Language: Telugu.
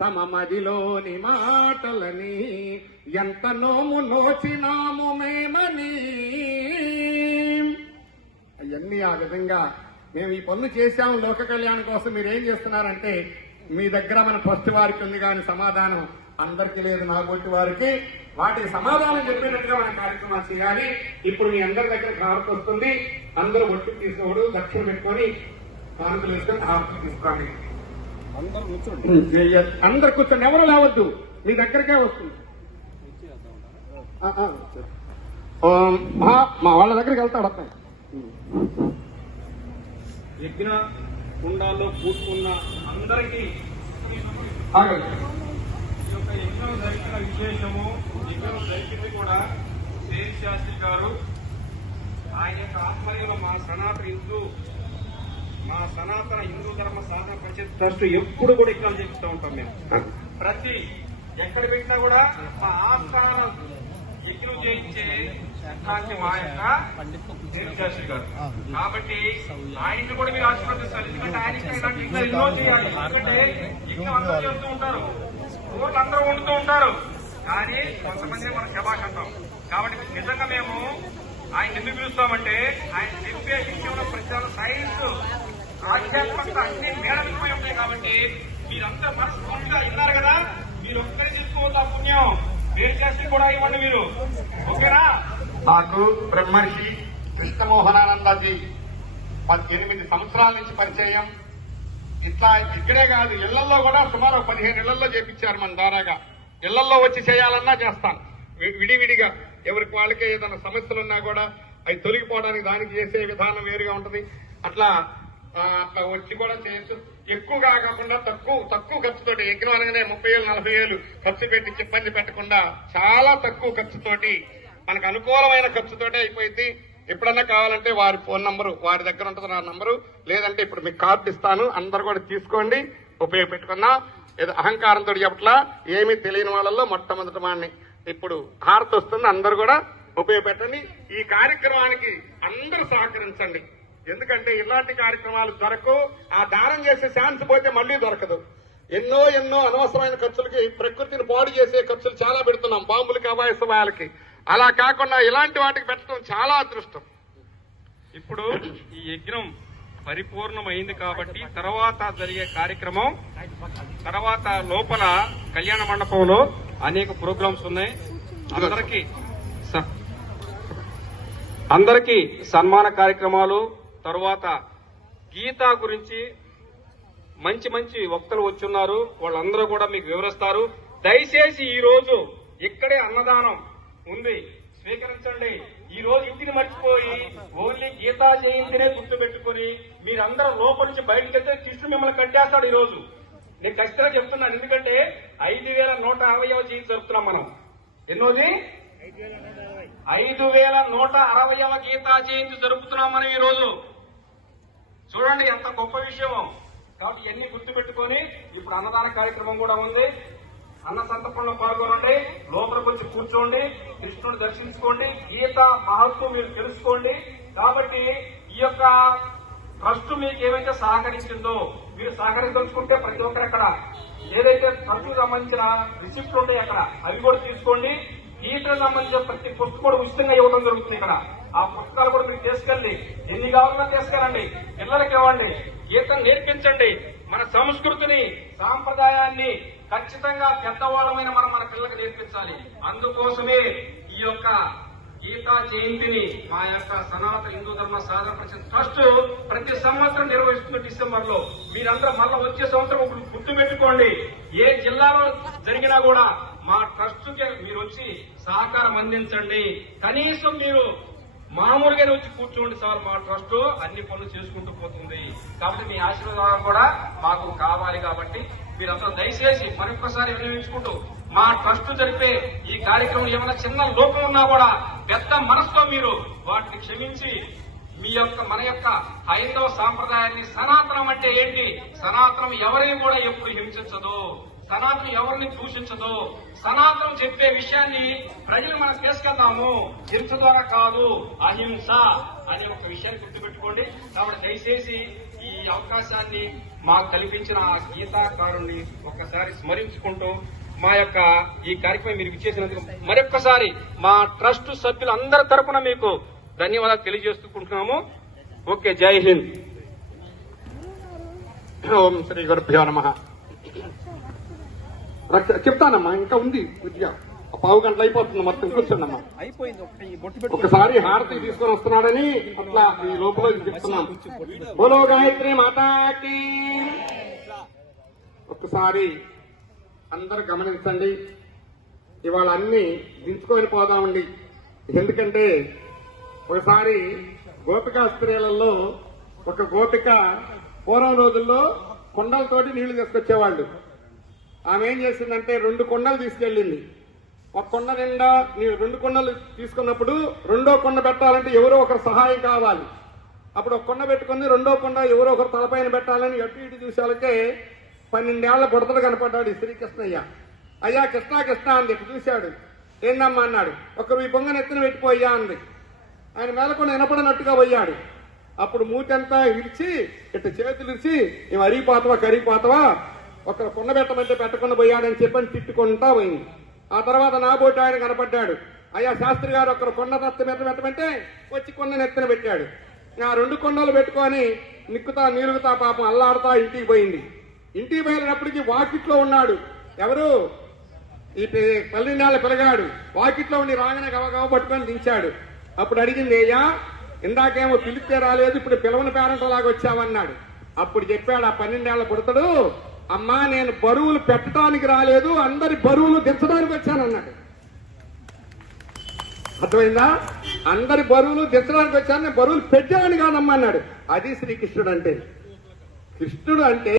తమ మదిలోని మాటలని ఎంత నోము నోచినాము మేమని అవన్నీ ఆ విధంగా మేము ఈ పనులు చేశాము లోక కళ్యాణం కోసం. మీరేం చేస్తున్నారంటే మీ దగ్గర మన ట్రస్ట్ వారికి ఉంది కానీ సమాధానం అందరికీ లేదు. నాగొట్టి వారికి వాటికి సమాధానం చెప్పినట్టుగా మన కార్యక్రమాలు చేయాలి. ఇప్పుడు మీ అందరి దగ్గర హారతి వస్తుంది. అందరూ ఒట్టు తీసుకోవడు దక్షిణ పెట్టుకొని కానుకలు వేసుకొని హారతి తీసుకోండి. అందరు కూర్చొని ఎవరు లేవద్దు, మీ దగ్గరకే వస్తుంది. మా వాళ్ళ దగ్గరికి వెళ్తాడు అబ్బాయి. యజ్ఞ కుండాల్లో పూసుకున్న అందరికీ ఈ యొక్క యజ్ఞం జరిగిన విశేషము, యజ్ఞం జరిగింది కూడా శేష్ శాస్త్రి గారు ఆయన యొక్క ఆత్మీయులు మా సనాతన హిందూ ధర్మ సాధన పరిషత్ ట్రస్ట్ ఎప్పుడు కూడా ఇక్కడ చేపిస్తూ ఉంటాం. మేము ప్రతి ఎక్కడ పెట్టినా కూడా మా ఆస్థానం యజ్ఞం చేయించే సిద్ధాంతి మా యొక్క శేష్ శాస్త్రి గారు. కాబట్టి ఆయన్ని కూడా మీరు ఆశీర్వదిస్తారు. ఎందుకంటే ఆయన ఎన్నో చేయాలి. ఎందుకంటే యజ్ఞం అందరూ చేస్తూ ఉంటారు, రోజు అందరూ వండుతూ ఉంటారు, కానీ కొంతమంది మనం శబాష్ అంటాం. కాబట్టి నిజంగా మేము ఆయన ఎందుకు పిలుస్తామంటే ఆయన చెప్పే విషయంలో ప్రచారం సైన్స్ ఆధ్యాత్మికత అన్ని మేడమిపోయి ఉంటాయి. కాబట్టి మీరంతా మనస్ఫూర్తిగా విన్నారు కదా, మీరు ఒక్కరే చేసుకోవద్దు ఆ పుణ్యం. వేరు చేసి కూడా ఇవ్వండి మీరు, ఓకేనా? నాకు బ్రహ్మర్షి కృష్ణమోహనానందజీ 8 సంవత్సరాల నుంచి పరిచయం. ఇట్లా ఇక్కడే కాదు, ఇళ్లలో కూడా సుమారు 15 ఇళ్లలో చేపించారు మన దారాగా. ఇళ్లలో వచ్చి చేయాలన్నా చేస్తాను విడివిడిగా. ఎవరికి వాళ్ళకే ఏదైనా సమస్యలున్నా కూడా అవి తొలగిపోవడానికి దానికి చేసే విధానం వేరుగా ఉంటది. అట్లా వచ్చి కూడా చేయొచ్చు. ఎక్కువగా కాకుండా తక్కువ ఖర్చుతోటి యజ్ఞం అనగానే 30,000-40,000 ఖర్చు పెట్టి ఇబ్బంది పెట్టకుండా చాలా తక్కువ ఖర్చుతోటి మనకు అనుకూలమైన ఖర్చుతోటే అయిపోయింది. ఎప్పుడన్నా కావాలంటే వారి ఫోన్ నంబరు వారి దగ్గర ఉంటుంది, నా నంబరు. లేదంటే ఇప్పుడు మీకు కార్డు ఇస్తాను, అందరు కూడా తీసుకోండి, ఉపయోగపెట్టుకుందాం. ఏదో అహంకారంతో చెప్పట్లా, ఏమీ తెలియని వాళ్ళల్లో మొట్టమొదటి వాడిని. ఇప్పుడు హారతి వస్తుంది, అందరు కూడా ఉపయోగపెట్టండి. ఈ కార్యక్రమానికి అందరూ సహకరించండి. ఎందుకంటే ఇలాంటి కార్యక్రమాలు దొరకవు. ఆ దానం చేసే ఛాన్స్ పోతే మళ్లీ దొరకదు. ఎన్నో అనవసరమైన ఖర్చులకి, ప్రకృతిని పాడు చేసే ఖర్చులు చాలా పెడుతున్నాం, బాంబులకి, అభాయసభాలకి. అలా కాకుండా ఇలాంటి వాటికి పెట్టడం చాలా అదృష్టం. ఇప్పుడు ఈ యజ్ఞం పరిపూర్ణమైంది కాబట్టి తర్వాత జరిగే కార్యక్రమం, తర్వాత లోపల కళ్యాణ మండపంలో అనేక ప్రోగ్రామ్స్ ఉన్నాయి. అందరికీ సన్మాన కార్యక్రమాలు, తర్వాత గీతా గురించి మంచి వక్తలు వచ్చున్నారు, వాళ్ళందరూ కూడా మీకు వివరిస్తారు. దయచేసి ఈ రోజు ఇక్కడే అన్నదానం ఉంది, స్వీకరించండి. ఈ రోజు ఇంటిని మర్చిపోయి ఓన్లీ గీతా జయంతినే గుర్తు పెట్టుకుని మీరందరూ లోపల నుంచి బయటకు వెళ్తే కృష్ణుడు మిమ్మల్ని కట్టేస్తాడు. ఈ రోజు నేను ఖచ్చితంగా చెప్తున్నాను. ఎందుకంటే 5,160వ జయంతి జరుపుతున్నాం మనం. ఎన్నోది? 5,160వ గీతా జయంతి జరుపుతున్నాం మనం ఈ రోజు. చూడండి ఎంత గొప్ప విషయం. కాబట్టి ఇవన్నీ గుర్తుపెట్టుకొని ఇప్పుడు అన్నదాన కార్యక్రమం కూడా ఉంది. అన్న సంతర్పణలో పాల్గొనండి, లోపలికి వచ్చి కూర్చోండి, కృష్ణుని దర్శించుకోండి, గీత మహత్వం మీరు తెలుసుకోండి. కాబట్టి ఈ యొక్క ట్రస్ట్ మీకు ఏమైతే సహకరించిందో మీరు సహకరించుకుంటే ప్రతి ఒక్కరు అక్కడ ఏదైతే ట్రస్ట్కు సంబంధించిన రిసిప్ట్లు ఉంటాయి అక్కడ అవి కూడా తీసుకోండి. గీతకు సంబంధించిన ప్రతి పుస్తకం కూడా ఉచితంగా ఇవ్వడం జరుగుతుంది ఇక్కడ. ఆ పుస్తకాలు కూడా మీరు తీసుకెళ్ళి ఎన్ని కావాలన్నా తీసుకెళ్ళండి, పిల్లలకి ఇవ్వండి, గీతను నేర్పించండి. మన సంస్కృతిని, సాంప్రదాయాన్ని ఖచ్చితంగా పెద్దవాళ్ళమైన మన పిల్లలకు నేర్పించాలి. అందుకోసమే ఈ యొక్క గీతా జయంతిని మా యొక్క సనాతన హిందూ ధర్మ సాధన పరిషత్ ట్రస్ట్ ప్రతి సంవత్సరం నిర్వహిస్తుంది డిసెంబర్ లో. మీరందరూ మళ్ళీ వచ్చే సంవత్సరం గుర్తు పెట్టుకోండి. ఏ జిల్లాలో జరిగినా కూడా మా ట్రస్ట్ కి మీరు వచ్చి సహకారం అందించండి. కనీసం మీరు మామూలుగానే వచ్చి కూర్చోండి సార్, మా ట్రస్ట్ అన్ని పనులు చేసుకుంటూ పోతుంది. కాబట్టి మీ ఆశీర్వాదం కూడా మాకు కావాలి. కాబట్టి మీరందరూ దయచేసి మరొకసారి వినియోగించుకుంటూ మా ట్రస్ట్ జరిపే ఈ కార్యక్రమం ఏమైనా చిన్న లోపం ఉన్నా కూడా పెద్ద మనసుతో మీరు వాటిని క్షమించి మన యొక్క హైందవ సాంప్రదాయాన్ని, సనాతనం అంటే ఏంటి, సనాతనం ఎవరిని కూడా ఎప్పుడు హింసించదు, సనాతనం ఎవరిని దూషించదు, సనాతనం చెప్పే విషయాన్ని ప్రజలు మనం తీసుకెళ్దాము, హింస ద్వారా కాదు, అహింస అనే ఒక విషయాన్ని గుర్తుపెట్టుకోండి. కాబట్టి దయచేసి ఈ అవకాశాన్ని మాకు కల్పించిన ఆ గీతాకారుణ్ణి ఒక్కసారి స్మరించుకుంటూ మా యొక్క ఈ కార్యక్రమం మీరు ఇచ్చేసినందుకు మరొక్కసారి మా ట్రస్ట్ సభ్యులందరి తరపున మీకు ధన్యవాదాలు తెలియజేసుకుంటున్నాము. ఓకే, జై హింద్. ఓం శ్రీ గురుభ్యో నమః. చెప్తానమ్మా, ఇంకా ఉంది విద్య. పావు గంటలు అయిపోతుంది, మొత్తం కూర్చోండమ్మా. ఒకసారి హారతి తీసుకొని వస్తున్నాడని అట్లా ఈ లోపల చెప్తున్నాం. బోలో గాయత్రి మాతాకి. ఒక్కసారి అందరూ గమనించండి, ఇవాళ అన్ని దించుకొని పోదామండి. ఎందుకంటే ఒకసారి గోపికా స్త్రీలలో ఒక గోపిక పూర్వం రోజుల్లో కుండలతోటి నీళ్లు తీసుకొచ్చేవాళ్ళు. ఆమె ఏం చేసిందంటే 2 కుండలు తీసుకెళ్లింది. ఒక కొండ నిండా 2 కుండలు తీసుకున్నప్పుడు రెండో కొండ పెట్టాలంటే ఎవరో ఒకరు సహాయం కావాలి. అప్పుడు ఒక కొండ పెట్టుకుని రెండో కొండ ఎవరో ఒకరు తలపైన పెట్టాలని అటు ఇటు చూసేళ్ళకే 12 ఏళ్ల బుడతలు కనపడ్డాడు ఈ శ్రీకృష్ణయ్య. అయ్యా కృష్ణ కృష్ణ అంది. ఇటు చూశాడు. ఏందమ్మా అన్నాడు. ఒకరు ఈ బొంగను ఎత్తున పెట్టిపోయ్యా అంది. ఆయన మేలకుండా వినపడినట్టుగా పోయాడు. అప్పుడు మూటంతా ఇరిచి ఇట్లా చేతులు ఇరిచి మేము అరిగిపోతావా కరిగిపోతావా, ఒకరు కొండ పెట్టమంటే పెట్టకుండా పోయాడని చెప్పని తిట్టుకుంటా పోయింది. ఆ తర్వాత నా బోటి ఆయన కనపడ్డాడు. అయ్యా శాస్త్రి గారు ఒకరు కొండ పెట్టమంటే వచ్చి కొండ నెత్తన పెట్టాడు. ఆ 2 కొండలు పెట్టుకొని నిక్కుతా నీలుగుతా పాపం అల్లాడుతా ఇంటికి పోయింది. ఇంటికి పోయినప్పటికీ వాకిట్లో ఉన్నాడు. ఎవరు? ఈ 12 ఏళ్ల పిల్లగాడు. వాకిట్లో ఉండి రాగానే గవగవ పట్టుకొని దించాడు. అప్పుడు అడిగింది, అయ్యా ఇందాకేమో పిలిస్తే రాలేదు, ఇప్పుడు పిలవని పేరెంట్ లాగా వచ్చావన్నాడు. అప్పుడు చెప్పాడు ఆ 12 ఏళ్ల పుడతాడు, అమ్మా నేను బరువులు పెట్టడానికి రాలేదు, అందరి బరువులు దించడానికి వచ్చానన్నాడు. అర్థమైందా? అందరి బరువులు దించడానికి వచ్చాను, నేను బరువులు పెట్టాలని కాదమ్మా అన్నాడు. అది శ్రీకృష్ణుడు అంటే. కృష్ణుడు అంటే